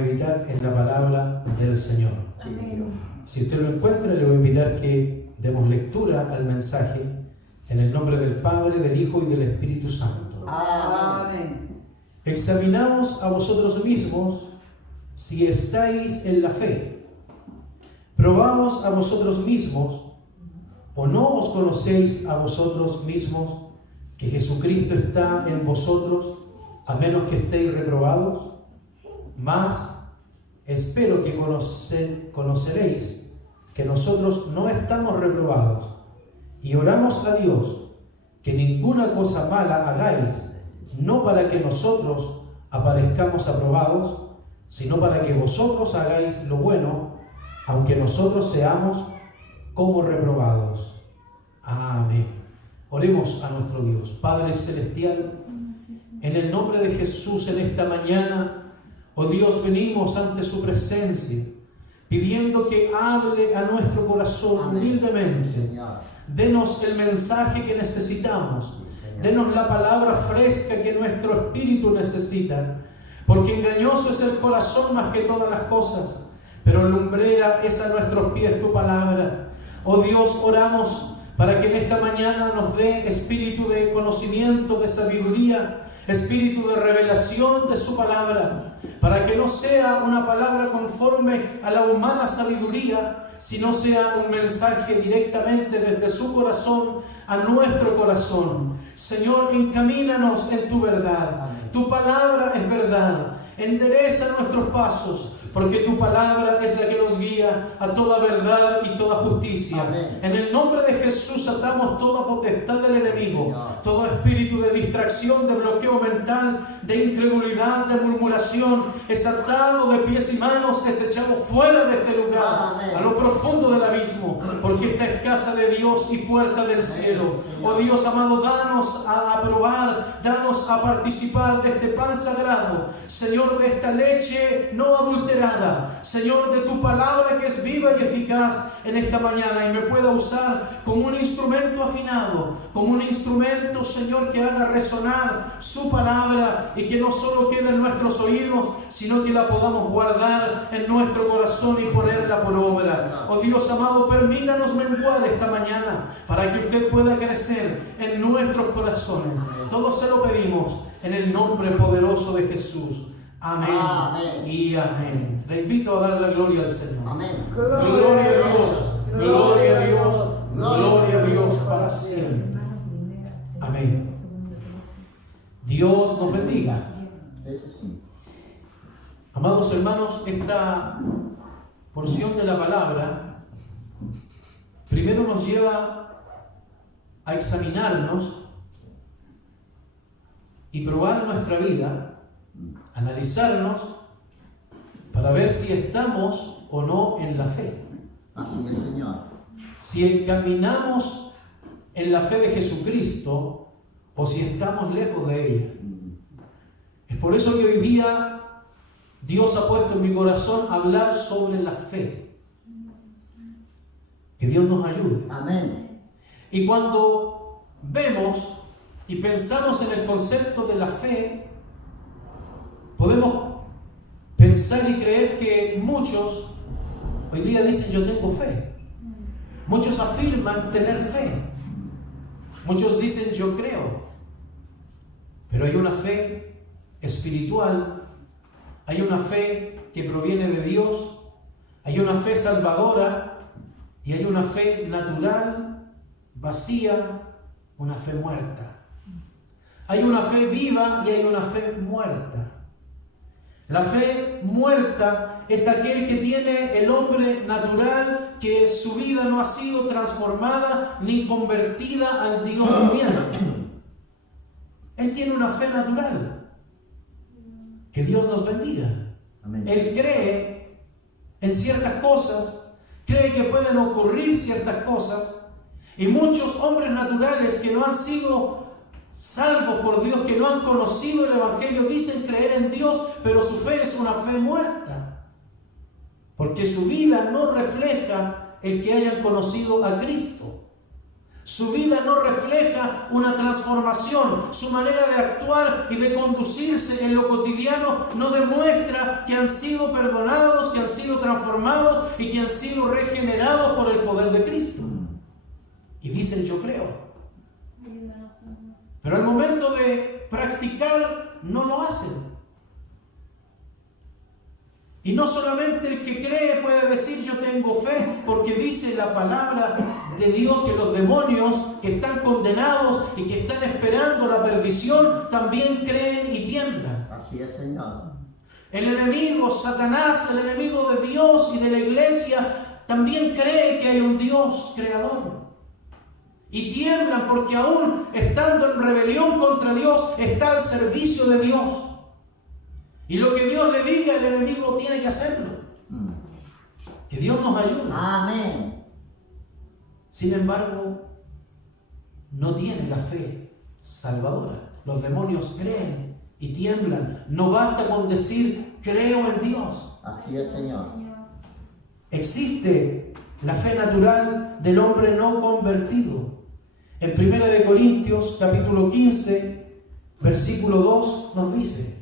meditar en la palabra del Señor. Amén. Si usted lo encuentra, le voy a invitar que demos lectura al mensaje en el nombre del Padre, del Hijo y del Espíritu Santo. Amén. Examinaos a vosotros mismos si estáis en la fe. Probaos a vosotros mismos, o no os conocéis a vosotros mismos que Jesucristo está en vosotros, a menos que estéis reprobados. Mas espero que conoceréis que nosotros no estamos reprobados, y oramos a Dios que ninguna cosa mala hagáis, no para que nosotros aparezcamos aprobados, sino para que vosotros hagáis lo bueno, aunque nosotros seamos como reprobados. Amén. Oremos a nuestro Dios. Padre Celestial, en el nombre de Jesús, en esta mañana, oh Dios, venimos ante su presencia, pidiendo que hable a nuestro corazón humildemente. Denos el mensaje que necesitamos. Denos la palabra fresca que nuestro espíritu necesita. Porque engañoso es el corazón más que todas las cosas, pero lumbrera es a nuestros pies tu palabra. Oh Dios, oramos para que en esta mañana nos dé espíritu de conocimiento, de sabiduría, espíritu de revelación de su palabra, para que no sea una palabra conforme a la humana sabiduría, sino sea un mensaje directamente desde su corazón a nuestro corazón. Señor, encamínanos en tu verdad. Tu palabra es verdad. Endereza nuestros pasos, porque tu palabra es la que nos guía a toda verdad y toda justicia. Amén. En el nombre de Jesús atamos toda potestad del enemigo, todo espíritu de distracción, de bloqueo mental, de incredulidad, de murmuración, es atado de pies y manos, es echado fuera de este lugar. Amén. A lo profundo del abismo, porque esta es casa de Dios y puerta del cielo. Oh Dios amado, danos a probar, danos a participar de este pan sagrado, Señor, de esta leche no adulterada, Señor, de tu palabra que es viva y eficaz en esta mañana, y me pueda usar como un instrumento afinado, como un instrumento, Señor, que haga resonar su palabra y que no solo quede en nuestros oídos, sino que la podamos guardar en nuestro corazón y ponerla por obra. Oh Dios amado, permítanos menguar esta mañana para que usted pueda crecer en nuestros corazones. Todo se lo pedimos en el nombre poderoso de Jesús. Amén. Amén y amén. Le invito a dar la gloria al Señor. Amén. Gloria a Dios, gloria a Dios, gloria a Dios para siempre. Amén. Dios nos bendiga. Amados hermanos, esta porción de la palabra primero nos lleva a examinarnos y probar nuestra vida, analizarnos para ver si estamos o no en la fe. Así es, Señor. Si caminamos en la fe de Jesucristo o si estamos lejos de ella. Es por eso que hoy día Dios ha puesto en mi corazón hablar sobre la fe. Que Dios nos ayude. Amén. Y cuando vemos y pensamos en el concepto de la fe, podemos pensar y creer que muchos hoy día dicen yo tengo fe. Muchos afirman tener fe. Muchos dicen yo creo. Pero hay una fe espiritual, hay una fe que proviene de Dios, hay una fe salvadora y hay una fe natural, vacía, una fe muerta. Hay una fe viva y hay una fe muerta. La fe muerta es aquel que tiene el hombre natural, que su vida no ha sido transformada ni convertida al Dios viviente. Él tiene una fe natural. Que Dios nos bendiga. Amén. Él cree en ciertas cosas, cree que pueden ocurrir ciertas cosas, y muchos hombres naturales que no han sido salvos por Dios, que no han conocido el Evangelio, dicen creer en Dios, pero su fe es una fe muerta, porque su vida no refleja el que hayan conocido a Cristo. Su vida no refleja una transformación. Su manera de actuar y de conducirse en lo cotidiano no demuestra que han sido perdonados, que han sido transformados y que han sido regenerados por el poder de Cristo. Y dicen yo creo. Pero al momento de practicar no lo hacen. Y no solamente el que cree puede decir yo tengo fe, porque dice la palabra de Dios que los demonios que están condenados y que están esperando la perdición también creen y tiemblan. Así es, Señor. El enemigo, Satanás, el enemigo de Dios y de la iglesia, también cree que hay un Dios creador. Y tiemblan porque aún estando en rebelión contra Dios, está al servicio de Dios. Y lo que Dios le diga, el enemigo tiene que hacerlo. Que Dios nos ayude. Amén. Sin embargo, no tiene la fe salvadora. Los demonios creen y tiemblan. No basta con decir creo en Dios. Así es, Señor. Existe la fe natural del hombre no convertido. En 1 de Corintios, capítulo 15, versículo 2, nos dice: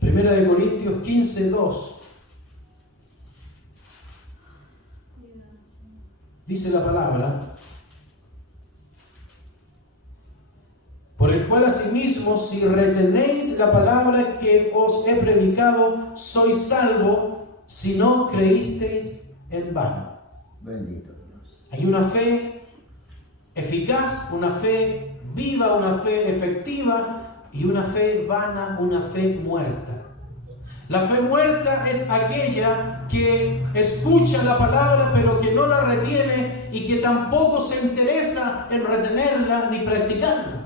Primera de Corintios 15, 2. Dice la palabra: por el cual asimismo, si retenéis la palabra que os he predicado, sois salvo, si no creísteis en vano. Bendito Dios. Hay una fe eficaz, una fe viva, una fe efectiva y una fe vana, una fe muerta. La fe muerta es aquella que escucha la palabra pero que no la retiene y que tampoco se interesa en retenerla ni practicarla.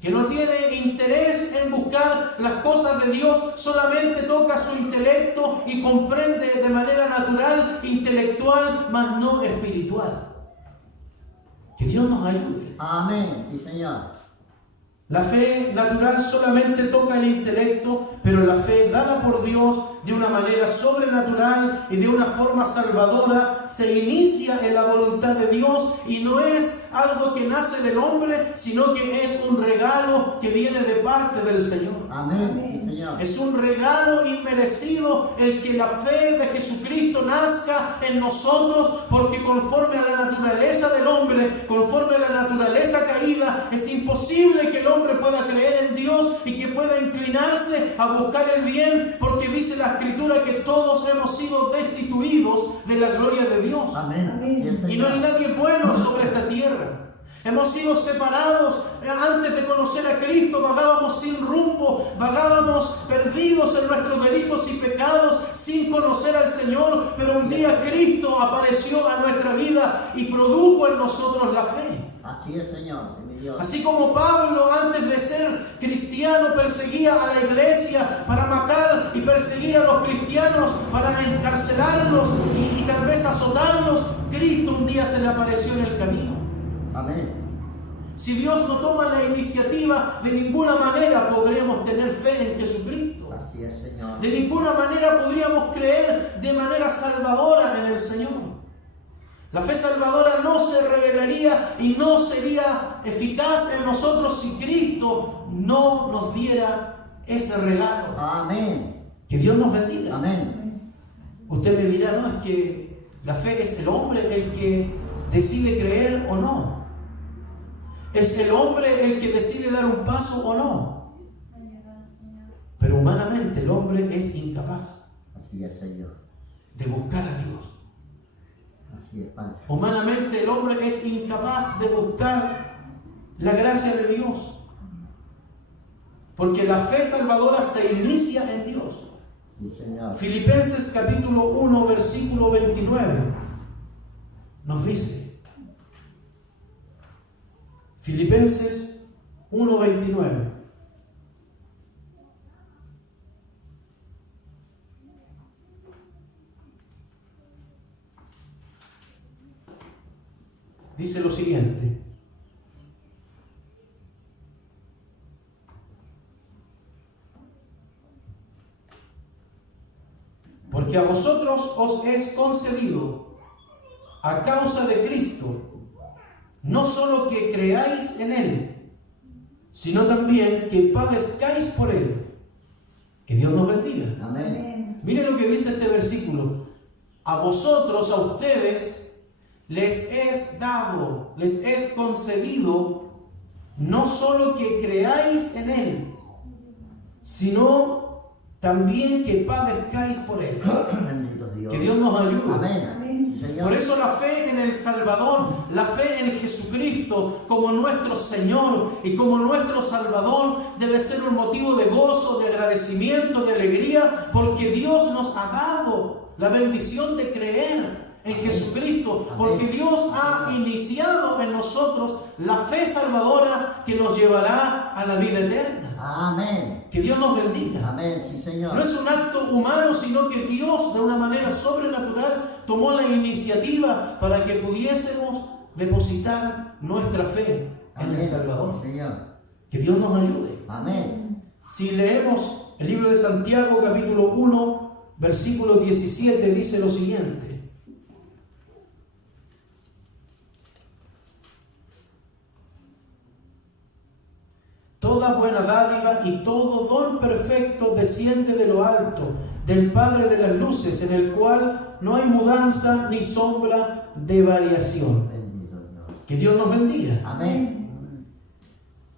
Que no tiene interés en buscar las cosas de Dios, solamente toca su intelecto y comprende de manera natural, intelectual, mas no espiritual. Que Dios nos ayude. Amén. Sí, Señor. La fe natural solamente toca el intelecto, pero la fe dada por Dios de una manera sobrenatural y de una forma salvadora se inicia en la voluntad de Dios y no es algo que nace del hombre, sino que es un regalo que viene de parte del Señor. Amén. Sí, Señor. Es un regalo inmerecido el que la fe de Jesucristo nazca en nosotros, porque conforme a la naturaleza del hombre, conforme a la naturaleza caída, es imposible que el hombre pueda creer en Dios y que pueda inclinarse a buscar el bien, porque dice la Escritura que todos hemos sido destituidos de la gloria de Dios. Amén. Sí, Señor. Y no hay nadie bueno sobre esta tierra. Hemos sido separados. Antes de conocer a Cristo vagábamos sin rumbo, vagábamos perdidos en nuestros delitos y pecados sin conocer al Señor, pero un día Cristo apareció a nuestra vida y produjo en nosotros la fe. Así es, Señor. Sí, mi Dios. Así como Pablo, antes de ser cristiano, perseguía a la iglesia para matar y perseguir a los cristianos, para encarcelarlos y tal vez azotarlos, Cristo un día se le apareció en el camino. Amén. Si Dios no toma la iniciativa, de ninguna manera podremos tener fe en Jesucristo. Así es, Señor. De ninguna manera podríamos creer de manera salvadora en el Señor. La fe salvadora no se revelaría y no sería eficaz en nosotros si Cristo no nos diera ese regalo. Amén. Que Dios nos bendiga. Amén. Usted me dirá, no, es que la fe es el hombre el que decide creer o no. Es el hombre el que decide dar un paso o no. Pero humanamente el hombre es incapaz Así es, Señor. de buscar a Dios. Así es, Padre. Humanamente el hombre es incapaz de buscar la gracia de Dios. Porque la fe salvadora se inicia en Dios. Sí, Señor. Filipenses capítulo 1, versículo 29 nos dice. Filipenses 1, 29. Dice lo siguiente: porque a vosotros os es concedido, a causa de Cristo, no solo que creáis en Él, sino también que padezcáis por Él. Que Dios nos bendiga. Amén. Miren lo que dice este versículo. A vosotros, a ustedes, les es dado, les es concedido, no solo que creáis en Él, sino también que padezcáis por Él. Bendito Dios. Que Dios nos ayude. Amén. Sí, Señor. Por eso la fe en el Salvador, la fe en Jesucristo como nuestro Señor y como nuestro Salvador debe ser un motivo de gozo, de agradecimiento, de alegría, porque Dios nos ha dado la bendición de creer en Jesucristo, porque Dios ha iniciado en nosotros la fe salvadora que nos llevará a la vida eterna. Amén. Que Dios nos bendiga. Amén, sí, Señor. No es un acto humano, sino que Dios, de una manera sobrenatural, tomó la iniciativa para que pudiésemos depositar nuestra fe en el Salvador. Señor. Que Dios nos ayude. Amén. Si leemos el libro de Santiago, capítulo 1, versículo 17, dice lo siguiente. Toda buena dádiva y todo don perfecto desciende de lo alto, del Padre de las luces, en el cual no hay mudanza ni sombra de variación. Bendito Dios. Que Dios nos bendiga. Amén.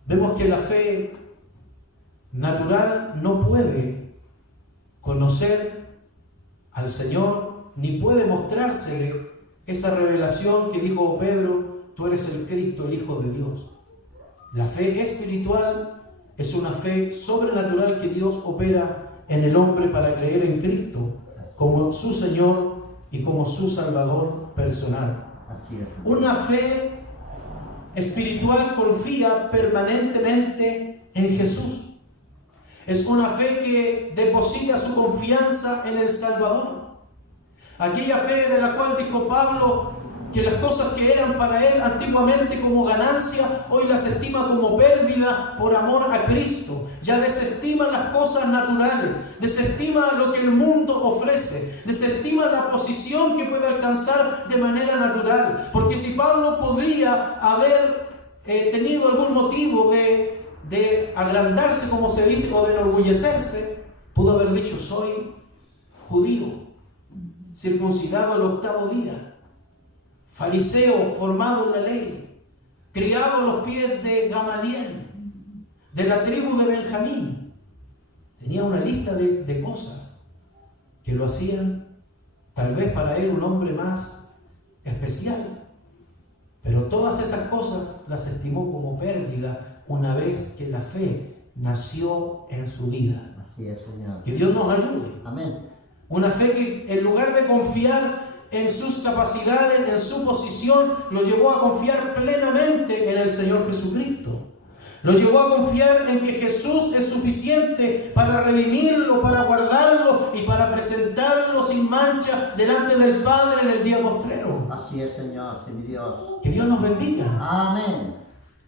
Vemos que la fe natural no puede conocer al Señor, ni puede mostrársele esa revelación que dijo Pedro: tú eres el Cristo, el Hijo de Dios. La fe espiritual es una fe sobrenatural que Dios opera en el hombre para creer en Cristo como su Señor y como su Salvador personal. Así es. Una fe espiritual confía permanentemente en Jesús. Es una fe que deposita su confianza en el Salvador. Aquella fe de la cual dijo Pablo que las cosas que eran para él antiguamente como ganancia, hoy las estima como pérdida por amor a Cristo. Ya desestima las cosas naturales, desestima lo que el mundo ofrece, desestima la posición que puede alcanzar de manera natural. Porque si Pablo podría haber tenido algún motivo de agrandarse, como se dice, o de enorgullecerse, pudo haber dicho: soy judío, circuncidado al 8º día, fariseo formado en la ley, criado a los pies de Gamaliel, de la tribu de Benjamín. Tenía una lista de cosas que lo hacían tal vez para él un hombre más especial, pero todas esas cosas las estimó como pérdida una vez que la fe nació en su vida. Así es, Señor. Que Dios nos ayude. Amén. Una fe que, en lugar de confiar en sus capacidades, en su posición, lo llevó a confiar plenamente en el Señor Jesucristo. Lo llevó a confiar en que Jesús es suficiente para redimirlo, para guardarlo y para presentarlo sin mancha delante del Padre en el día postrero. Así es, Señor, sí, mi Dios. Que Dios nos bendiga. Amén.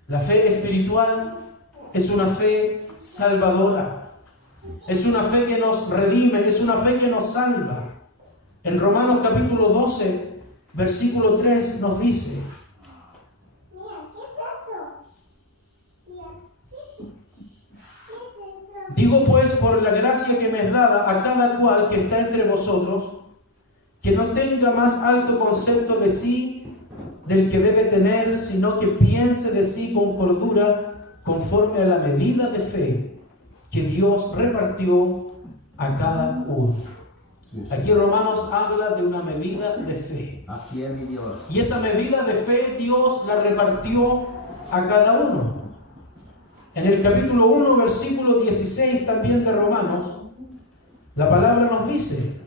La fe espiritual es una fe salvadora. Es una fe que nos redime, es una fe que nos salva. En Romanos capítulo 12, versículo 3 nos dice: digo pues, por la gracia que me es dada a cada cual que está entre vosotros, que no tenga más alto concepto de sí del que debe tener, sino que piense de sí con cordura, conforme a la medida de fe que Dios repartió a cada uno. Aquí Romanos habla de una medida de fe. Así es, mi Dios. Y esa medida de fe Dios la repartió a cada uno. En el capítulo 1, versículo 16 también de Romanos, la palabra nos dice: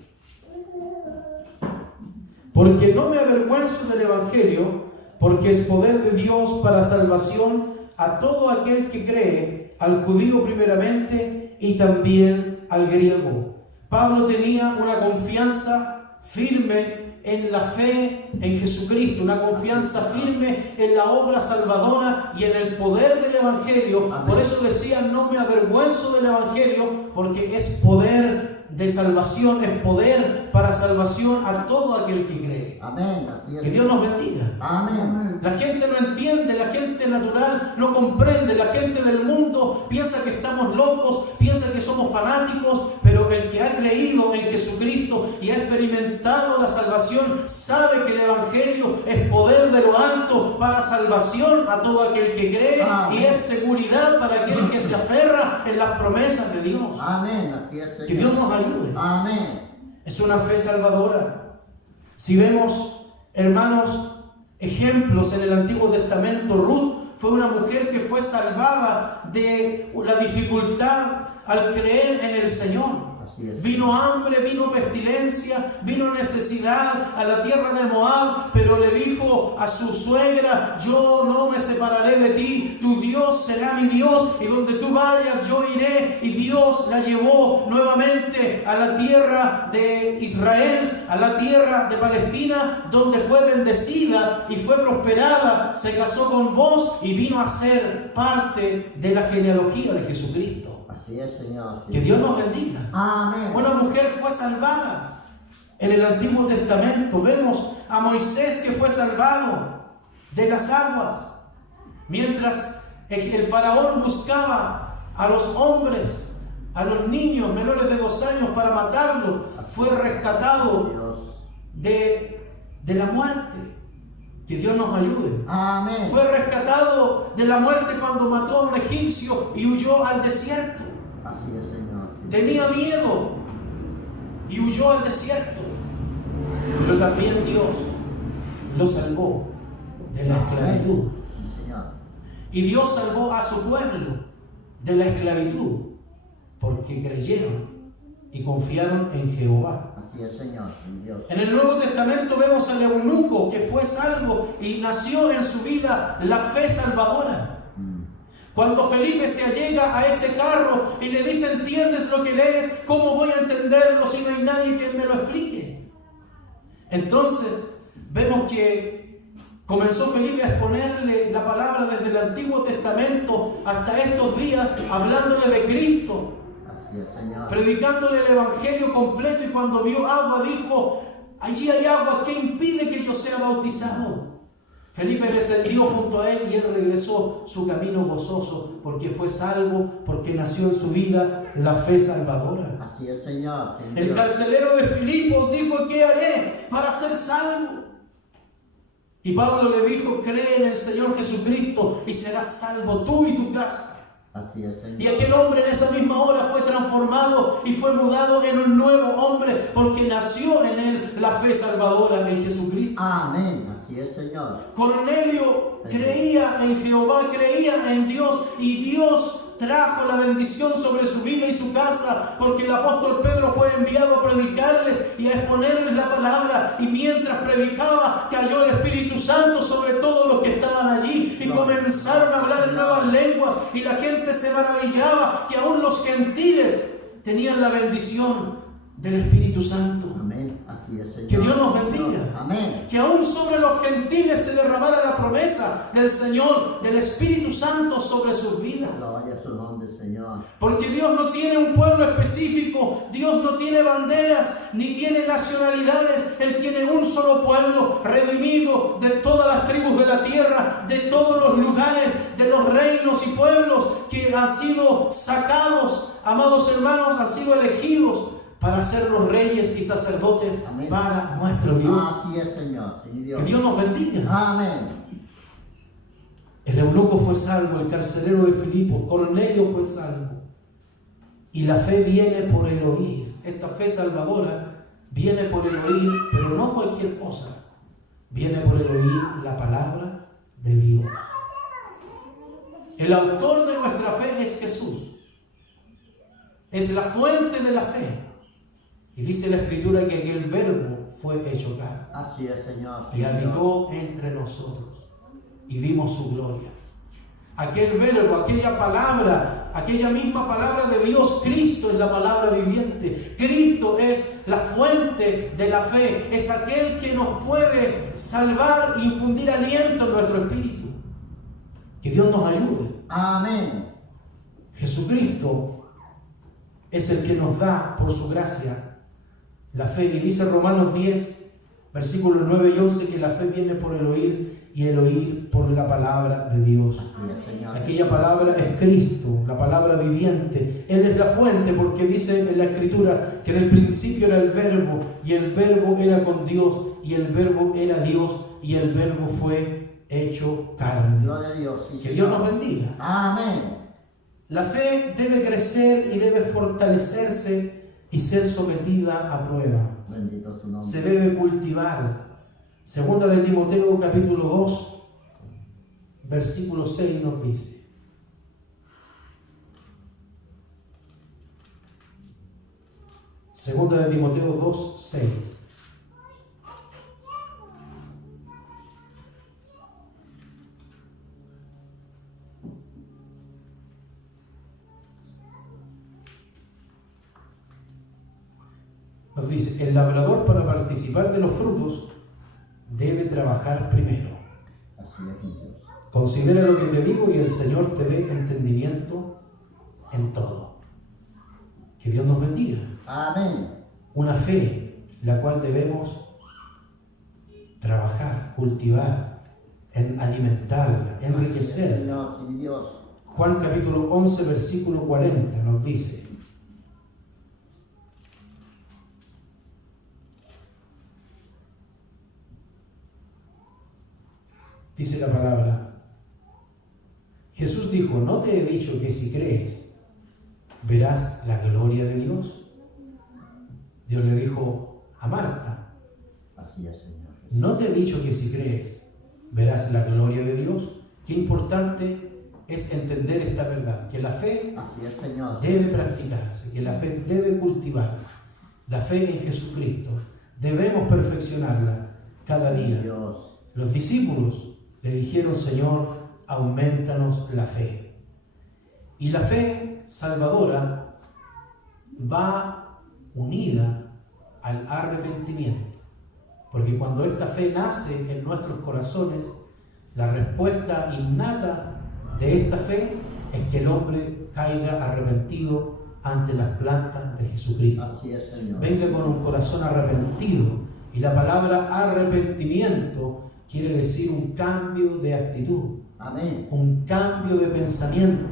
porque no me avergüenzo del Evangelio, porque es poder de Dios para salvación a todo aquel que cree, al judío primeramente y también al griego. Pablo tenía una confianza firme en la fe en Jesucristo, una confianza firme en la obra salvadora y en el poder del Evangelio. Amén. Por eso decía, no me avergüenzo del Evangelio, porque es poder de salvación, es poder para salvación a todo aquel que cree. Amén. Así es. Que Dios nos bendiga. Amén. La gente no entiende, la gente natural no comprende, la gente del mundo piensa que estamos locos, piensa que somos fanáticos, pero el que ha creído en Jesucristo y ha experimentado la salvación sabe que el Evangelio es poder de lo alto para salvación a todo aquel que cree. Amén. Y es seguridad para aquel que se aferra en las promesas de Dios. Amén. Así es, Señor. Que Dios nos ayude. Amén. Es una fe salvadora. Si vemos, hermanos, ejemplos en el Antiguo Testamento, Ruth fue una mujer que fue salvada de la dificultad al creer en el Señor. Así es. Vino hambre, vino pestilencia, vino necesidad a la tierra de Moab, pero le dijo a su suegra, yo no me separaré de ti, tu Dios será mi Dios, y donde tú vayas yo iré. Y Dios la llevó nuevamente a la tierra de Israel, a la tierra de Palestina, donde fue bendecida y fue prosperada, se casó con vos y vino a ser parte de la genealogía de Jesucristo. Así es, Señor. Que Dios nos bendiga. Amén. Una mujer fue salvada. En el Antiguo Testamento vemos a Moisés que fue salvado de las aguas. Mientras el faraón buscaba a los hombres, a los niños menores de 2 años para matarlos, fue rescatado Dios. de la muerte. Que Dios nos ayude. Amén. Fue rescatado de la muerte cuando mató a un egipcio y huyó al desierto. Así es, Señor. Tenía miedo y huyó al desierto. Pero también Dios lo salvó de la esclavitud. Sí, Señor. Y Dios salvó a su pueblo de la esclavitud porque creyeron y confiaron en Jehová. Así es, Señor. Mi Dios. En el Nuevo Testamento vemos al eunuco que fue salvo y nació en su vida la fe salvadora. Cuando Felipe se allega a ese carro y le dice, ¿entiendes lo que lees? ¿Cómo voy a entenderlo si no hay nadie que me lo explique? Entonces, vemos que comenzó Felipe a exponerle la palabra desde el Antiguo Testamento hasta estos días, hablándole de Cristo, Así es, Señor. predicándole el Evangelio completo, y cuando vio agua dijo, allí hay agua, ¿qué impide que yo sea bautizado? Felipe descendió junto a él y él regresó su camino gozoso porque fue salvo, porque nació en su vida la fe salvadora. Así es, Señor. Mi El Dios. carcelero de Filipos dijo, ¿qué haré para ser salvo? Y Pablo le dijo, cree en el Señor Jesucristo y serás salvo tú y tu casa. Así es, Señor. Y aquel hombre en esa misma hora fue transformado y fue mudado en un nuevo hombre porque nació en él la fe salvadora en Jesucristo. Amén. Así es, Señor. Cornelio creía en Jehová, creía en Dios, y Dios trajo la bendición sobre su vida y su casa, porque el apóstol Pedro fue enviado a predicarles y a exponerles la palabra, y mientras predicaba cayó el Espíritu Santo sobre todos los que estaban allí y comenzaron a hablar en nuevas lenguas, y la gente se maravillaba que aún los gentiles tenían la bendición del Espíritu Santo. Amén. Así es, Señor. Que Dios nos bendiga. Amén. Que aún sobre los gentiles se derramara la promesa del Señor, del Espíritu Santo sobre sus vidas. Gloria a su nombre, Señor. Porque Dios no tiene un pueblo específico, Dios no tiene banderas, ni tiene nacionalidades. Él tiene un solo pueblo redimido de todas las tribus de la tierra, de todos los lugares, de los reinos y pueblos que han sido sacados, amados hermanos, han sido elegidos para ser los reyes y sacerdotes. Amén. Para nuestro Dios. Así es, Señor. Sí, Dios. Que Dios nos bendiga. Amén. El eunuco fue salvo, el carcelero de Filipos, Cornelio fue salvo. Y la fe viene por el oír. Esta fe salvadora viene por el oír, pero no cualquier cosa. Viene por el oír la palabra de Dios. El autor de nuestra fe es Jesús. Es la fuente de la fe. Y dice la Escritura que aquel verbo fue hecho carne Así es, Señor. y habitó entre nosotros y vimos su gloria. aquel verbo, aquella palabra, aquella misma palabra de Dios. Cristo es la palabra viviente. Cristo es la fuente de la fe. Es aquel que nos puede salvar e infundir aliento en nuestro espíritu. Que Dios nos ayude. Amén. Jesucristo es el que nos da por su gracia la fe. Y dice Romanos 10, versículos 9 y 11, que la fe viene por el oír y el oír por la palabra de Dios. Así es, Señor. Aquella palabra es Cristo, la palabra viviente. Él es la fuente, porque dice en la Escritura que en el principio era el Verbo, y el Verbo era con Dios, y el Verbo era Dios, y el Verbo fue hecho carne. Gloria a Dios. Sí, Que Dios nos Señor. bendiga. Amén. La fe debe crecer y debe fortalecerse y ser sometida a prueba. Bendito su nombre. Se debe cultivar. Segunda de Timoteo capítulo 2, versículo 6 nos dice: Segunda de Timoteo 2, 6. Nos dice: el labrador, para participar de los frutos, debe trabajar primero. Así es, mi Dios. Considera lo que te digo y el Señor te dé entendimiento en todo. Que Dios nos bendiga. Amén. Una fe la cual debemos trabajar, cultivar, en alimentarla, enriquecerla. Señor, sí, mi Dios. Juan capítulo 11, versículo 40 nos dice: dice la palabra, Jesús dijo: ¿no te he dicho que si crees, verás la gloria de Dios? Dios le dijo a Marta: Así es, Señor. ¿no te he dicho que si crees, verás la gloria de Dios? Qué importante es entender esta verdad, que la fe Así es, Señor. debe practicarse, que la fe debe cultivarse. La fe en Jesucristo debemos perfeccionarla cada día. Dios. Los discípulos le dijeron: Señor, aumentanos la fe. Y la fe salvadora va unida al arrepentimiento, porque cuando esta fe nace en nuestros corazones, la respuesta innata de esta fe es que el hombre caiga arrepentido ante las plantas de Jesucristo. Así es, Señor. Venga con un corazón arrepentido. Y la palabra arrepentimiento quiere decir un cambio de actitud, Amén. un cambio de pensamiento.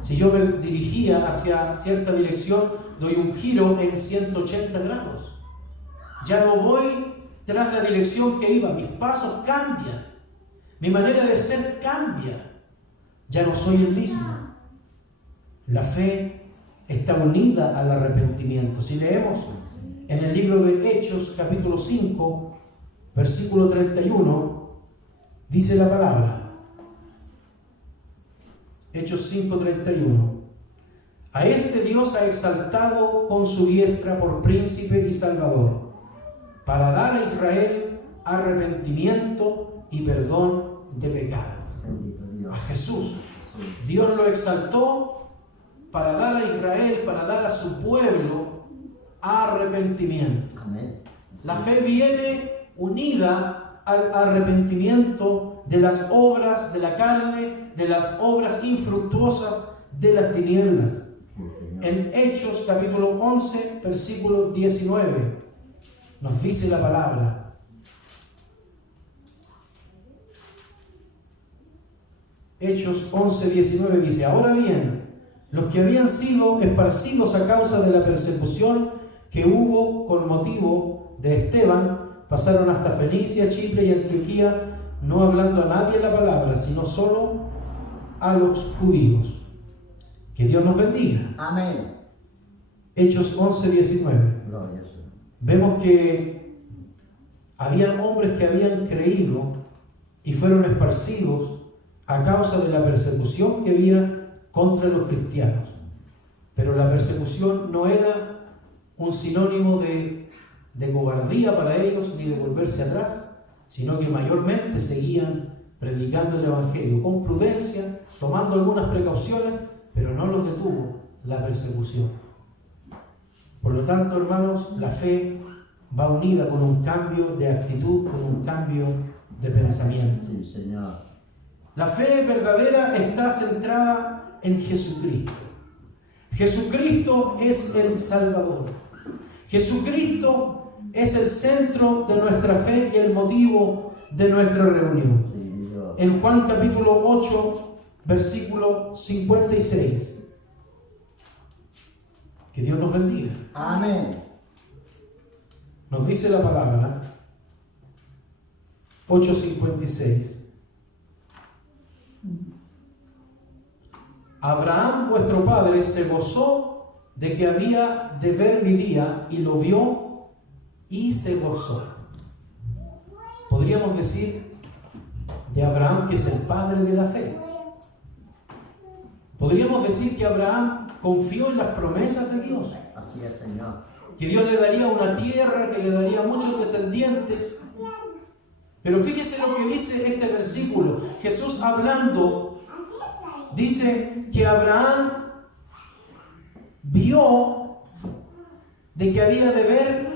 Si yo me dirigía hacia cierta dirección, doy un giro en 180 grados. Ya no voy tras la dirección que iba, mis pasos cambian, mi manera de ser cambia, ya no soy el mismo. La fe está unida al arrepentimiento. Si leemos en el libro de Hechos, capítulo 5, versículo 31, dice la palabra, Hechos 5:31: a este Dios ha exaltado con su diestra por príncipe y salvador, para dar a Israel arrepentimiento y perdón de pecado. Bendito Dios. A Jesús, Sí. Dios lo exaltó para dar a Israel, para dar a su pueblo arrepentimiento. Amén. La fe viene unida al arrepentimiento de las obras de la carne, de las obras infructuosas de las tinieblas. Sí, Señor. En Hechos capítulo 11, versículo 19, nos dice la palabra: Hechos 11, 19 dice: ahora bien, los que habían sido esparcidos a causa de la persecución que hubo con motivo de Esteban, pasaron hasta Fenicia, Chipre y Antioquía, no hablando a nadie la palabra, sino solo a los judíos. Que Dios nos bendiga. Amén. Hechos 11, 19. Gloria a Dios. Vemos que habían hombres que habían creído y fueron esparcidos a causa de la persecución que había contra los cristianos. Pero la persecución no era un sinónimo de cobardía para ellos ni de volverse atrás, sino que mayormente seguían predicando el Evangelio con prudencia, tomando algunas precauciones, pero no los detuvo la persecución. Por lo tanto, hermanos, la fe va unida con un cambio de actitud, con un cambio de pensamiento. Sí, Señor. La fe verdadera está centrada en Jesucristo. Jesucristo es el Salvador. Jesucristo es el centro de nuestra fe y el motivo de nuestra reunión. Sí, Dios. En Juan capítulo 8, versículo 56. Que Dios nos bendiga. Amén. Nos dice la palabra, 8:56. Abraham, vuestro padre, se gozó de que había de ver mi día, y lo vio y se gozó. Podríamos decir de Abraham que es el padre de la fe. Podríamos decir que Abraham confió en las promesas de Dios, Así es, Señor. que Dios le daría una tierra, que le daría muchos descendientes. Pero fíjese lo que dice este versículo. Jesús hablando, dice que Abraham vio de que había de ver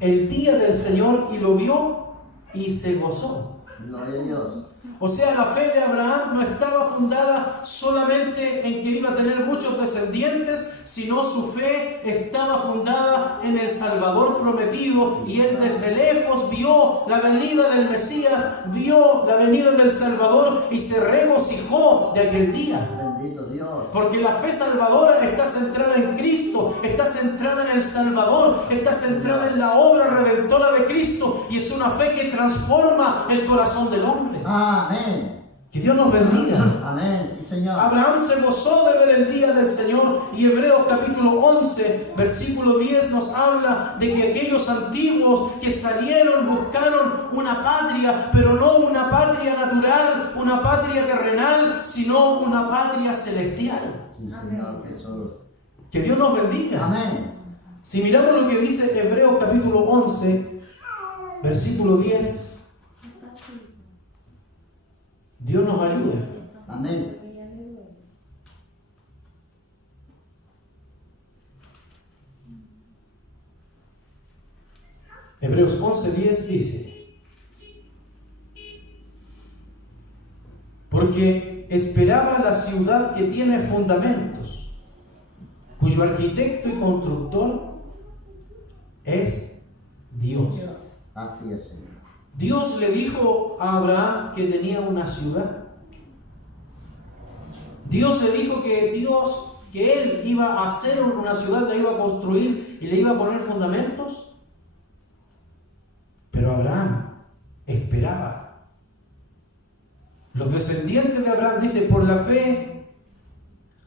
el día del Señor, y lo vio y se gozó. Gloria a Dios. O sea, la fe de Abraham no estaba fundada solamente en que iba a tener muchos descendientes, sino su fe estaba fundada en el Salvador prometido, y él desde lejos vio la venida del Mesías, vio la venida del Salvador y se regocijó de aquel día. Bendito Dios. Porque la fe salvadora está centrada en Cristo, está centrada en el Salvador, está centrada en la obra redentora de Cristo, y es una fe que transforma el corazón del hombre. Amén. Que Dios nos bendiga. Amén. Sí, Señor. Abraham se gozó de ver el día del Señor, y Hebreos capítulo 11, versículo 10 nos habla de que aquellos antiguos que salieron buscaron una patria, pero no una patria natural, una patria terrenal, sino una patria celestial. Sí, Señor Jesús. Que Dios nos bendiga. Amén. Si miramos lo que dice Hebreos capítulo 11, versículo 10, Dios nos ayuda. Amén. Hebreos 11:10 dice: porque esperaba la ciudad que tiene fundamentos, cuyo arquitecto y constructor es Dios. Así es, Señor. Dios le dijo a Abraham que tenía una ciudad. Dios le dijo que él iba a hacer una ciudad, la iba a construir y le iba a poner fundamentos. Pero Abraham esperaba. Los descendientes de Abraham, dice, por la fe,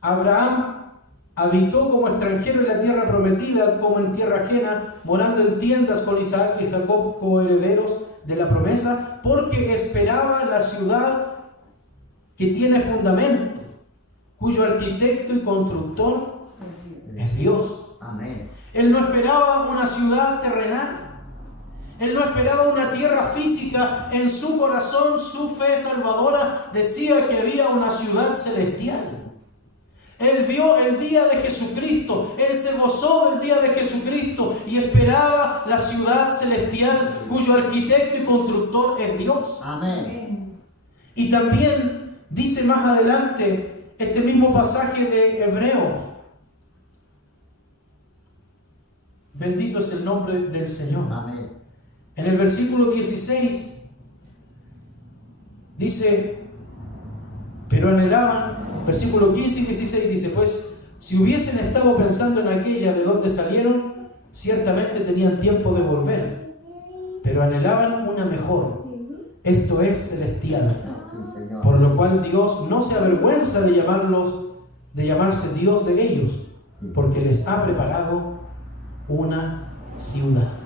Abraham habitó como extranjero en la tierra prometida, como en tierra ajena, morando en tiendas con Isaac y Jacob, coherederos de la promesa, porque esperaba la ciudad que tiene fundamento, cuyo arquitecto y constructor es Dios. Amén. Él no esperaba una ciudad terrenal. Él no esperaba una tierra física. En su corazón, su fe salvadora decía que había una ciudad celestial. Él vio el día de Jesucristo, él se gozó del día de Jesucristo y esperaba la ciudad celestial cuyo arquitecto y constructor es Dios. Amén. Y también dice más adelante este mismo pasaje de Hebreo. Bendito es el nombre del Señor. Amén. En el versículo 16 dice, pero anhelaban, versículo 15 y 16 dice, pues si hubiesen estado pensando en aquella de donde salieron, ciertamente tenían tiempo de volver, pero anhelaban una mejor, esto es celestial, Sí, Señor. por lo cual Dios no se avergüenza de llamarse Dios de ellos, porque les ha preparado una ciudad.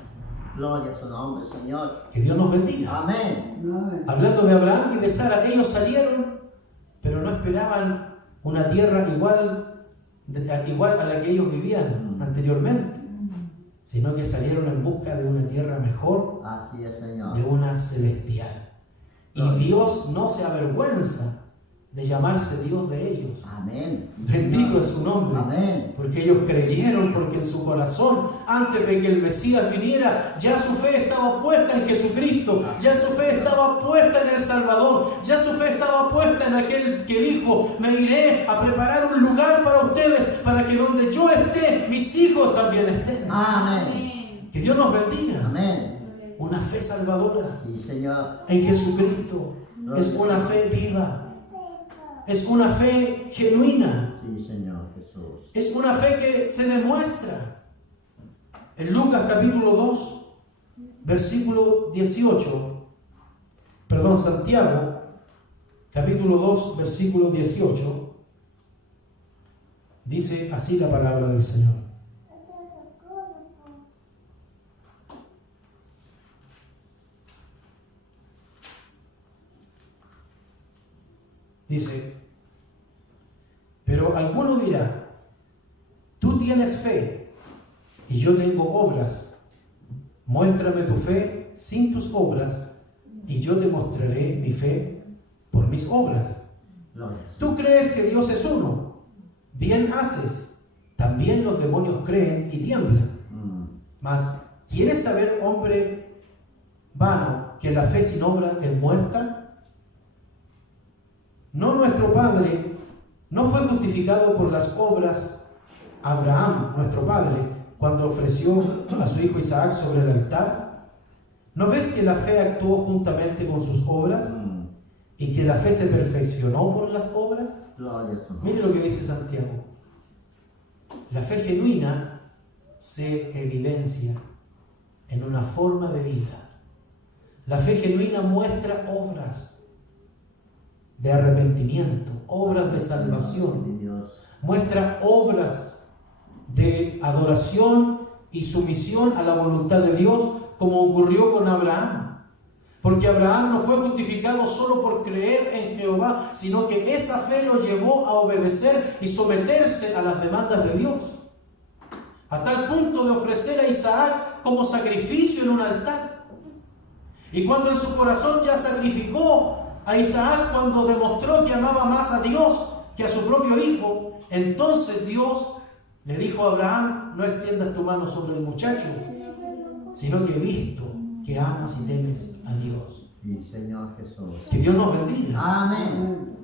Gloria a su nombre, Señor. Que Dios nos bendiga. Amén. Hablando de Abraham y de Sara, ellos salieron, pero no esperaban una tierra igual a la que ellos vivían anteriormente, sino que salieron en busca de una tierra mejor, Así es, Señor. de una celestial. Y Dios no se avergüenza de llamarse Dios de ellos. Amén. Bendito es su nombre. Amén. Porque ellos creyeron, porque en su corazón, antes de que el Mesías viniera, ya su fe estaba puesta en Jesucristo, ya su fe estaba puesta en el Salvador, ya su fe estaba puesta en aquel que dijo: me iré a preparar un lugar para ustedes, para que donde yo esté, mis hijos también estén. Amén. Que Dios nos bendiga. Amén. Una fe salvadora Sí, Señor. en Jesucristo. Es una fe viva. Es una fe genuina. Sí, Señor Jesús. Es una fe que se demuestra. En Lucas capítulo 2, versículo 18. Perdón, Santiago, capítulo 2, versículo 18. Dice así la palabra del Señor. Dice: pero alguno dirá: tú tienes fe y yo tengo obras. Muéstrame tu fe sin tus obras y yo te mostraré mi fe por mis obras. Gloria. Tú crees que Dios es uno. Bien haces. También los demonios creen y tiemblan. Mas, ¿quieres saber, hombre vano, que la fe sin obras es muerta? ¿No nuestro padre no fue justificado por las obras Abraham, nuestro padre, cuando ofreció a su hijo Isaac sobre el altar? ¿No ves que la fe actuó juntamente con sus obras y que la fe se perfeccionó por las obras? Gloria a su nombre. Mire lo que dice Santiago. La fe genuina se evidencia en una forma de vida. La fe genuina muestra obras de arrepentimiento, obras de salvación, Dios. muestra obras de adoración y sumisión a la voluntad de Dios, como ocurrió con Abraham. Porque Abraham no fue justificado solo por creer en Jehová, sino que esa fe lo llevó a obedecer y someterse a las demandas de Dios, a tal punto de ofrecer a Isaac como sacrificio en un altar. Y cuando en su corazón ya sacrificó a Isaac, cuando demostró que amaba más a Dios que a su propio hijo, entonces Dios le dijo a Abraham: no extiendas tu mano sobre el muchacho, sino que he visto que amas y temes a Dios. Sí, Señor Jesús. Que Dios nos bendiga. Amén.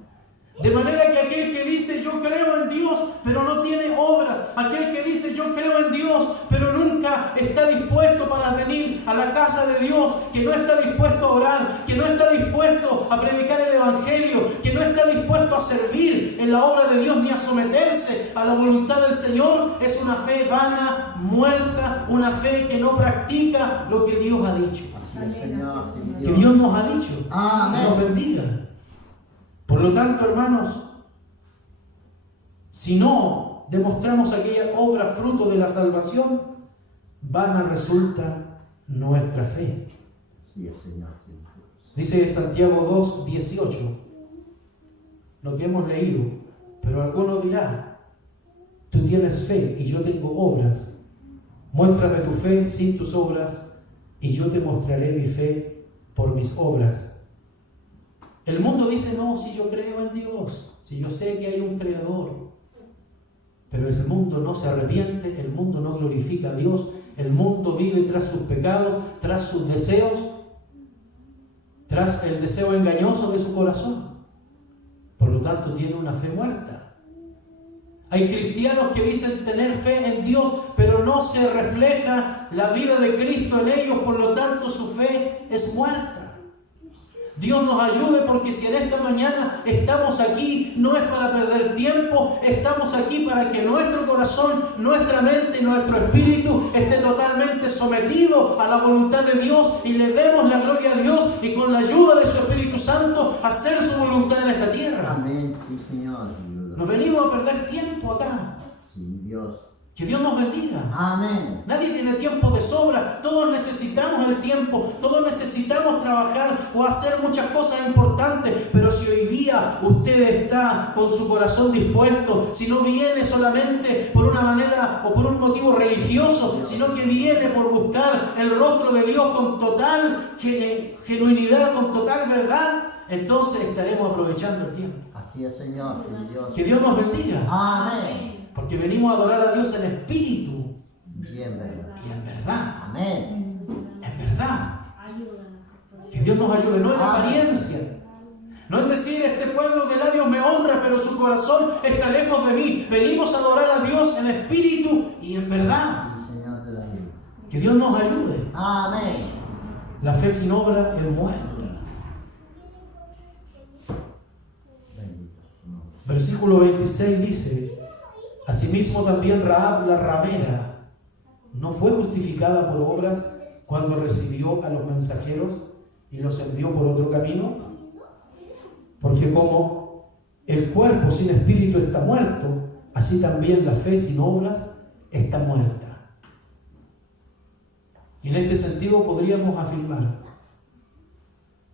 De manera que aquel que dice yo creo en Dios, pero no tiene obras, aquel que dice yo creo en Dios, pero nunca está dispuesto para venir a la casa de Dios, que no está dispuesto a orar, que no está dispuesto a predicar el Evangelio, que no está dispuesto a servir en la obra de Dios ni a someterse a la voluntad del Señor, es una fe vana, muerta, una fe que no practica lo que Dios ha dicho. Así es, Señor. Sí, Que Dios nos ha dicho. Amén. Que nos bendiga. Por lo tanto, hermanos, si no demostramos aquella obra fruto de la salvación, vana resulta nuestra fe. Sí, Señor. Dice Santiago 2, 18, lo que hemos leído. Pero alguno dirá: tú tienes fe y yo tengo obras. Muéstrame tu fe sin tus obras y yo te mostraré mi fe por mis obras. El mundo dice: no, si yo creo en Dios, si yo sé que hay un creador. Pero el mundo no se arrepiente, el mundo no glorifica a Dios, el mundo vive tras sus pecados, tras sus deseos, tras el deseo engañoso de su corazón. Por lo tanto, tiene una fe muerta. Hay cristianos que dicen tener fe en Dios, pero no se refleja la vida de Cristo en ellos, por lo tanto su fe es muerta. Dios nos ayude, porque si en esta mañana estamos aquí, no es para perder tiempo, estamos aquí para que nuestro corazón, nuestra mente y nuestro espíritu esté totalmente sometido a la voluntad de Dios y le demos la gloria a Dios y con la ayuda de su Espíritu Santo hacer su voluntad en esta tierra. Amén. Sí, Señor. Nos venimos a perder tiempo acá. Sí, Dios. Que Dios nos bendiga. Amén. Nadie tiene tiempo de sobra. Todos necesitamos el tiempo. Todos necesitamos trabajar o hacer muchas cosas importantes. Pero si hoy día usted está con su corazón dispuesto, si no viene solamente por una manera o por un motivo religioso, sino que viene por buscar el rostro de Dios con total genuinidad, con total verdad, entonces estaremos aprovechando el tiempo. Así es, Señor. Sí, Dios. Que Dios nos bendiga. Amén. Porque venimos a adorar a Dios en espíritu Bien, verdad. y en verdad. Amén. En verdad. Que Dios nos ayude, no en apariencia. No en decir, este pueblo de labios me honra, pero su corazón está lejos de mí. Venimos a adorar a Dios en espíritu y en verdad. Sí, Señor de la vida. Que Dios nos ayude. Amén. La fe sin obra es muerta. Bendito su nombre. Versículo 26 dice: asimismo también Rahab la ramera no fue justificada por obras cuando recibió a los mensajeros y los envió por otro camino, porque como el cuerpo sin espíritu está muerto, así también la fe sin obras está muerta. Y en este sentido podríamos afirmar,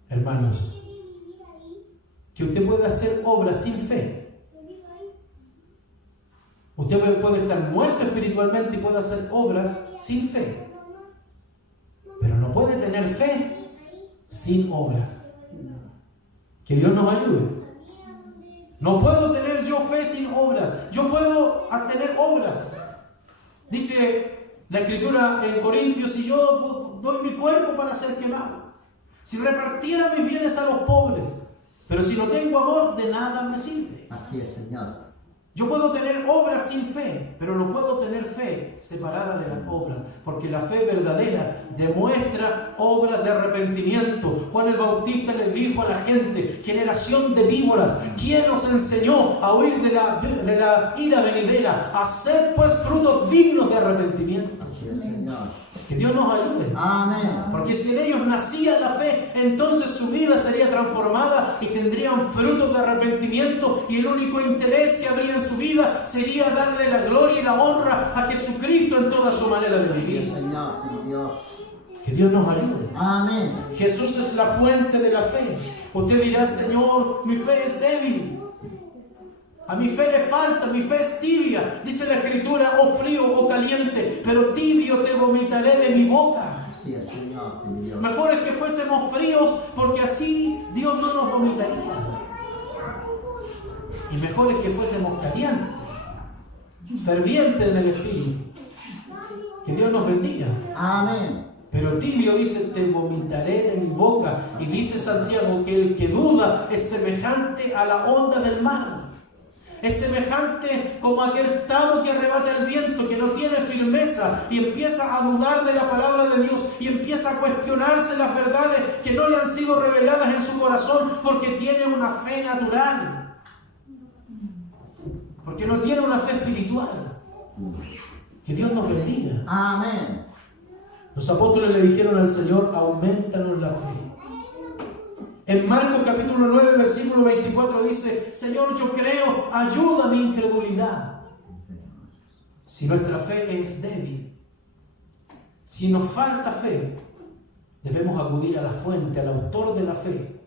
hermanos, que usted puede hacer obras sin fe. Usted puede estar muerto espiritualmente y puede hacer obras sin fe. Pero no puede tener fe sin obras. Que Dios nos ayude. No puedo tener yo fe sin obras. Yo puedo tener obras. Dice la Escritura en Corintios: si yo doy mi cuerpo para ser quemado, si repartiera mis bienes a los pobres, pero si no tengo amor, de nada me sirve. Así es, Señor. Yo puedo tener obras sin fe, pero no puedo tener fe separada de las obras, porque la fe verdadera demuestra obras de arrepentimiento. Juan el Bautista le dijo a la gente: generación de víboras, ¿quién os enseñó a huir de la ira venidera? Haced pues frutos dignos de arrepentimiento. Así es, Señor. Que Dios nos ayude. Amén. Porque si en ellos nacía la fe, entonces su vida sería transformada y tendrían frutos de arrepentimiento, y el único interés que habría en su vida sería darle la gloria y la honra a Jesucristo en toda su manera de Sí, vivir. Señor. Sí, Dios. Que Dios nos ayude. Amén. Jesús es la fuente de la fe. Usted dirá: Señor, mi fe es débil. A mi fe le falta, mi fe es tibia. Dice la Escritura: o frío o caliente, pero tibio te vomitaré de mi boca. Así es, Señor. Sí, Dios. Mejor es que fuésemos fríos, porque así Dios no nos vomitaría. Y mejor es que fuésemos calientes, fervientes en el Espíritu. Que Dios nos bendiga. Amén. Pero tibio, dice, te vomitaré de mi boca. Y dice Santiago que el que duda es semejante a la onda del mar. Es semejante como aquel tamo que arrebata el viento, que no tiene firmeza y empieza a dudar de la palabra de Dios y empieza a cuestionarse las verdades que no le han sido reveladas en su corazón, porque tiene una fe natural, porque no tiene una fe espiritual. Que Dios nos bendiga. Amén. Los apóstoles le dijeron al Señor: aumentanos la fe. En Marcos capítulo 9, versículo 24 dice: Señor, yo creo, ayuda mi incredulidad. Si nuestra fe es débil, si nos falta fe, debemos acudir a la fuente, al autor de la fe,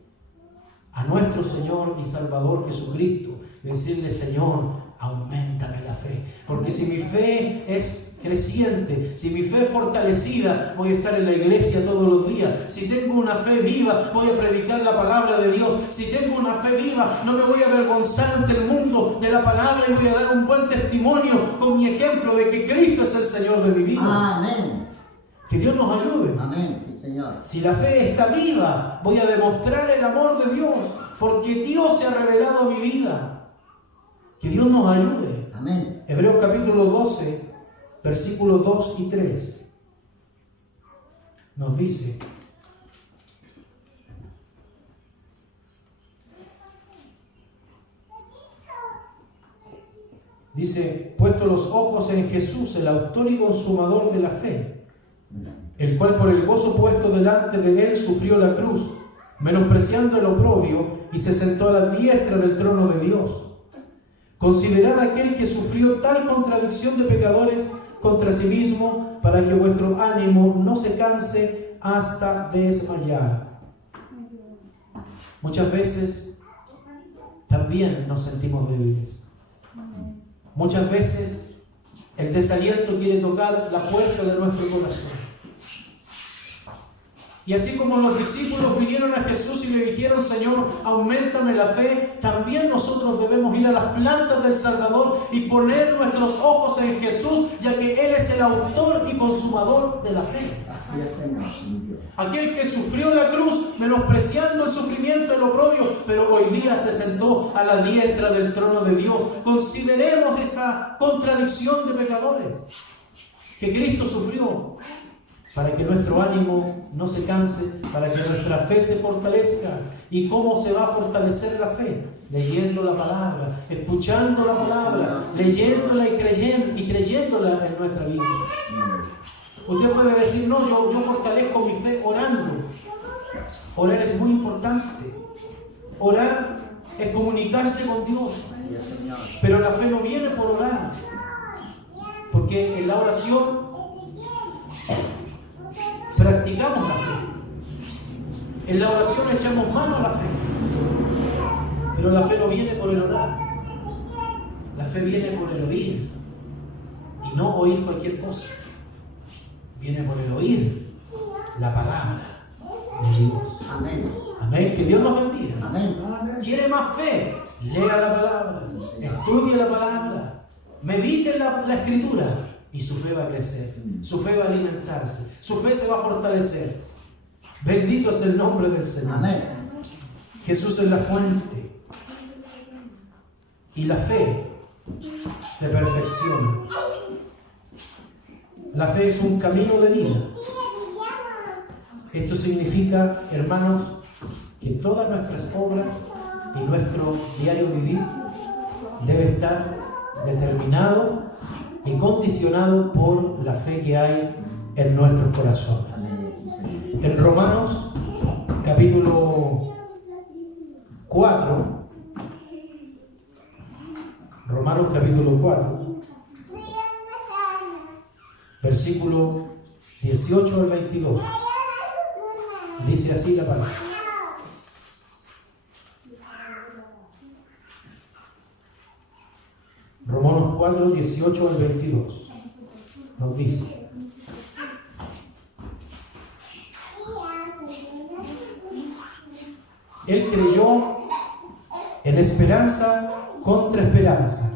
a nuestro Señor y Salvador Jesucristo, y decirle: Señor, auméntame la fe. Porque si mi fe es creciente, si mi fe es fortalecida, voy a estar en la iglesia todos los días. Si tengo una fe viva, voy a predicar la palabra de Dios. Si tengo una fe viva, no me voy a avergonzar ante el mundo de la palabra, y voy a dar un buen testimonio con mi ejemplo de que Cristo es el Señor de mi vida. Amén. Que Dios nos ayude. Amén. Sí, Señor. Si la fe está viva, voy a demostrar el amor de Dios, porque Dios se ha revelado a mi vida. Que Dios nos ayude. Amén. Hebreos capítulo 12, versículos 2 y 3 nos dice: puesto los ojos en Jesús, el autor y consumador de la fe, el cual por el gozo puesto delante de él sufrió la cruz, menospreciando el oprobio, y se sentó a la diestra del trono de Dios. Considerad a aquel que sufrió tal contradicción de pecadores contra sí mismo, para que vuestro ánimo no se canse hasta desmayar. Muchas veces también nos sentimos débiles. Muchas veces el desaliento quiere tocar la puerta de nuestro corazón. Y así como los discípulos vinieron a Jesús y le dijeron: Señor, auméntame la fe, también nosotros debemos ir a las plantas del Salvador y poner nuestros ojos en Jesús, ya que Él es el autor y consumador de la fe. Así es, Señor. Aquel que sufrió la cruz, menospreciando el sufrimiento, el oprobio, pero hoy día se sentó a la diestra del trono de Dios. Consideremos esa contradicción de pecadores, que Cristo sufrió para que nuestro ánimo no se canse, para que nuestra fe se fortalezca. ¿Y cómo se va a fortalecer la fe? Leyendo la palabra, escuchando la palabra, leyéndola y creyéndola en nuestra vida. Usted puede decir: no, yo fortalezco mi fe orando. Orar es muy importante. Orar es comunicarse con Dios. Pero la fe no viene por orar, porque en la oración practicamos la fe. En la oración echamos mano a la fe. Pero la fe no viene por el orar. La fe viene por el oír. Y no oír cualquier cosa. Viene por el oír la palabra de Dios. Amén. Amén. Que Dios nos bendiga. Amén. ¿Quiere más fe? Lea la palabra. Estudie la palabra. Medite en la escritura. Y su fe va a crecer, su fe va a alimentarse, su fe se va a fortalecer. Bendito es el nombre del Señor. Amén. Jesús es la fuente. Y la fe se perfecciona. La fe es un camino de vida. Esto significa, hermanos, que todas nuestras obras y nuestro diario vivir debe estar determinado y condicionado por la fe que hay en nuestros corazones. En Romanos capítulo 4, versículo 18 al 22, dice así la palabra. Romanos 4, 18 al 22 nos dice: Él creyó en esperanza contra esperanza,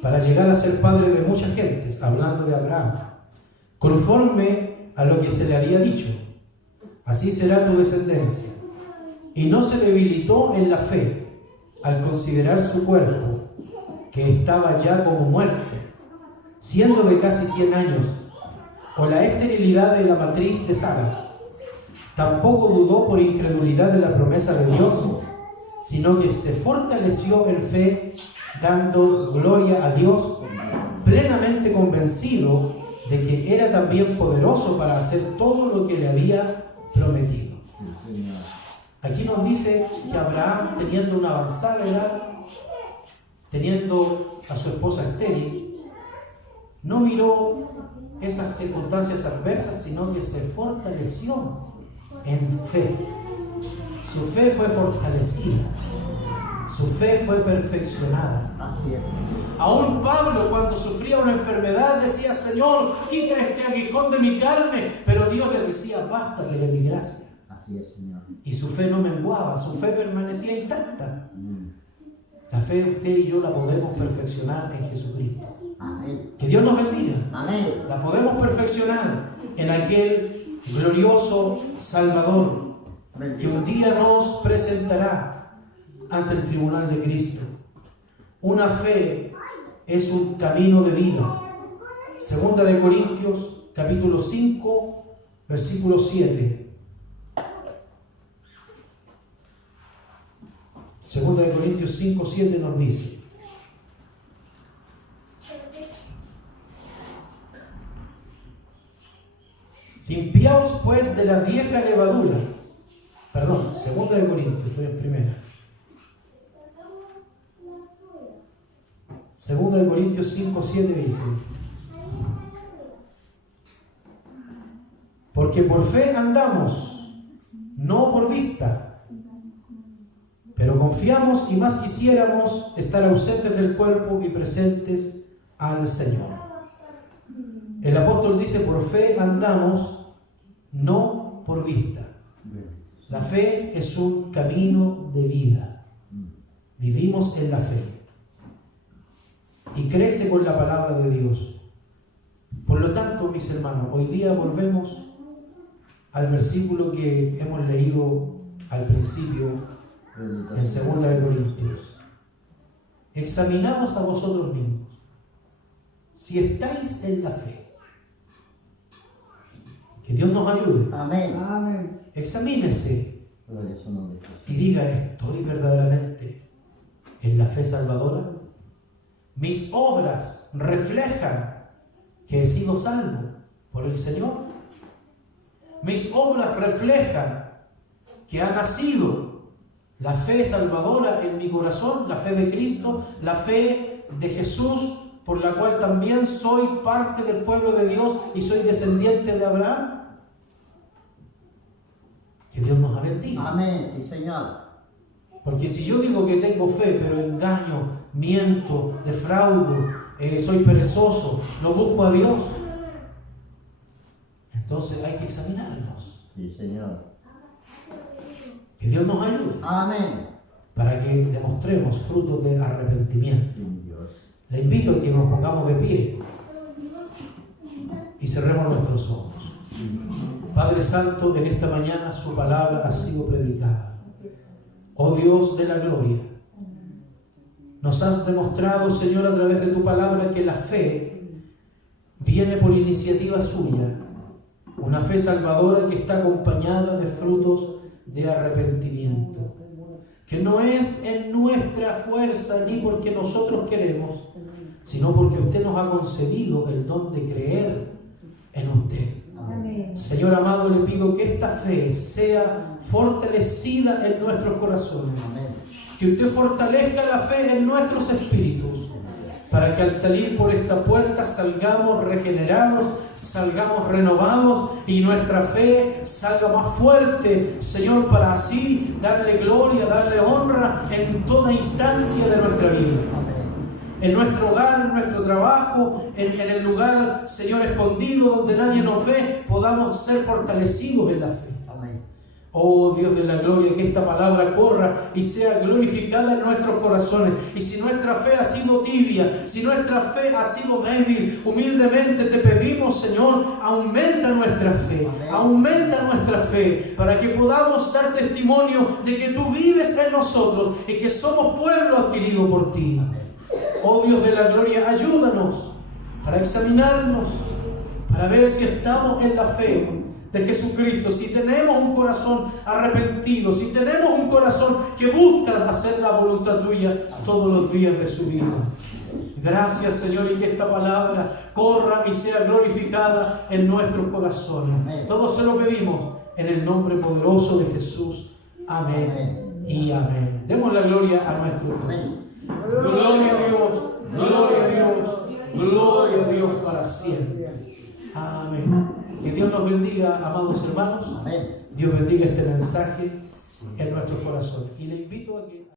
para llegar a ser padre de muchas gentes, hablando de Abraham, conforme a lo que se le había dicho: así será tu descendencia. Y no se debilitó en la fe al considerar su cuerpo, que estaba ya como muerto, siendo de casi 100 años, o la esterilidad de la matriz de Sara. Tampoco dudó por incredulidad de la promesa de Dios, sino que se fortaleció en fe, dando gloria a Dios, plenamente convencido de que era también poderoso para hacer todo lo que le había prometido. Aquí nos dice que Abraham, teniendo una avanzada edad, teniendo a su esposa estéril, no miró esas circunstancias adversas, sino que se fortaleció en fe. Su fe fue fortalecida, su fe fue perfeccionada. Así es. Aún Pablo, cuando sufría una enfermedad, decía: Señor, quita este aguijón de mi carne. Pero Dios le decía: bástate de mi gracia. Así es, Señor. Y su fe no menguaba, su fe permanecía intacta. La fe de usted y yo la podemos perfeccionar en Jesucristo. Amén. Que Dios nos bendiga. Amén. La podemos perfeccionar en aquel glorioso Salvador que un día nos presentará ante el tribunal de Cristo. Una fe es un camino de vida. Segunda de Corintios, capítulo 5, versículo 7. Segunda de Corintios 5, 7 nos dice: limpiaos pues de la vieja levadura. Perdón, segunda de Corintios, estoy en primera. Segunda de Corintios 5:7 dice: porque por fe andamos, no por vista, pero confiamos y más quisiéramos estar ausentes del cuerpo y presentes al Señor. El apóstol dice: por fe andamos, no por vista. La fe es un camino de vida. Vivimos en la fe y crece con la palabra de Dios. Por lo tanto, mis hermanos, hoy día volvemos al versículo que hemos leído al principio en 2 de Corintios. Examinaos a vosotros mismos si estáis en la fe. Que Dios nos ayude. Amén. Amén. Examínese Gloria a su nombre. y diga: ¿estoy verdaderamente en la fe salvadora? ¿Mis obras reflejan que he sido salvo por el Señor? ¿Mis obras reflejan que ha nacido la fe salvadora en mi corazón, la fe de Cristo, la fe de Jesús, por la cual también soy parte del pueblo de Dios y soy descendiente de Abraham? Que Dios nos bendiga. Amén, sí, Señor. Porque si yo digo que tengo fe, pero engaño, miento, defraudo, soy perezoso, no busco a Dios, entonces hay que examinarnos. Sí, Señor. Que Dios nos ayude Amén. para que demostremos frutos de arrepentimiento. Sí, Dios. Le invito a que nos pongamos de pie y cerremos nuestros ojos. Padre Santo, en esta mañana su palabra ha sido predicada. Oh Dios de la gloria, nos has demostrado, Señor, a través de tu palabra que la fe viene por iniciativa suya, una fe salvadora que está acompañada de frutos de arrepentimiento, que no es en nuestra fuerza ni porque nosotros queremos, sino porque usted nos ha concedido el don de creer en usted. Amén. Señor amado, le pido que esta fe sea fortalecida en nuestros corazones, Amén. que usted fortalezca la fe en nuestros espíritus, para que al salir por esta puerta salgamos regenerados, salgamos renovados y nuestra fe salga más fuerte, Señor, para así darle gloria, darle honra en toda instancia de nuestra vida. Amén. En nuestro hogar, en nuestro trabajo, en el lugar, Señor, escondido donde nadie nos ve, podamos ser fortalecidos en la fe. Amén. Oh Dios de la gloria, que esta palabra corra y sea glorificada en nuestros corazones. Y si nuestra fe ha sido tibia, si nuestra fe ha sido débil, humildemente te pedimos, Señor, aumenta nuestra fe, Amén. aumenta nuestra fe, para que podamos dar testimonio de que tú vives en nosotros y que somos pueblo adquirido por ti. Oh Dios de la gloria, ayúdanos para examinarnos, para ver si estamos en la fe de Jesucristo, si tenemos un corazón arrepentido, si tenemos un corazón que busca hacer la voluntad tuya todos los días de su vida. Gracias, Señor, y que esta palabra corra y sea glorificada en nuestros corazones. Amén. Todo se lo pedimos en el nombre poderoso de Jesús. Amén, Amén. y amén. Demos la gloria a nuestro Dios. Amén. Gloria a Dios, gloria a Dios, gloria a Dios para siempre. Amén. Que Dios nos bendiga, amados hermanos. Amén. Dios bendiga este mensaje en nuestros corazones. Y le invito a que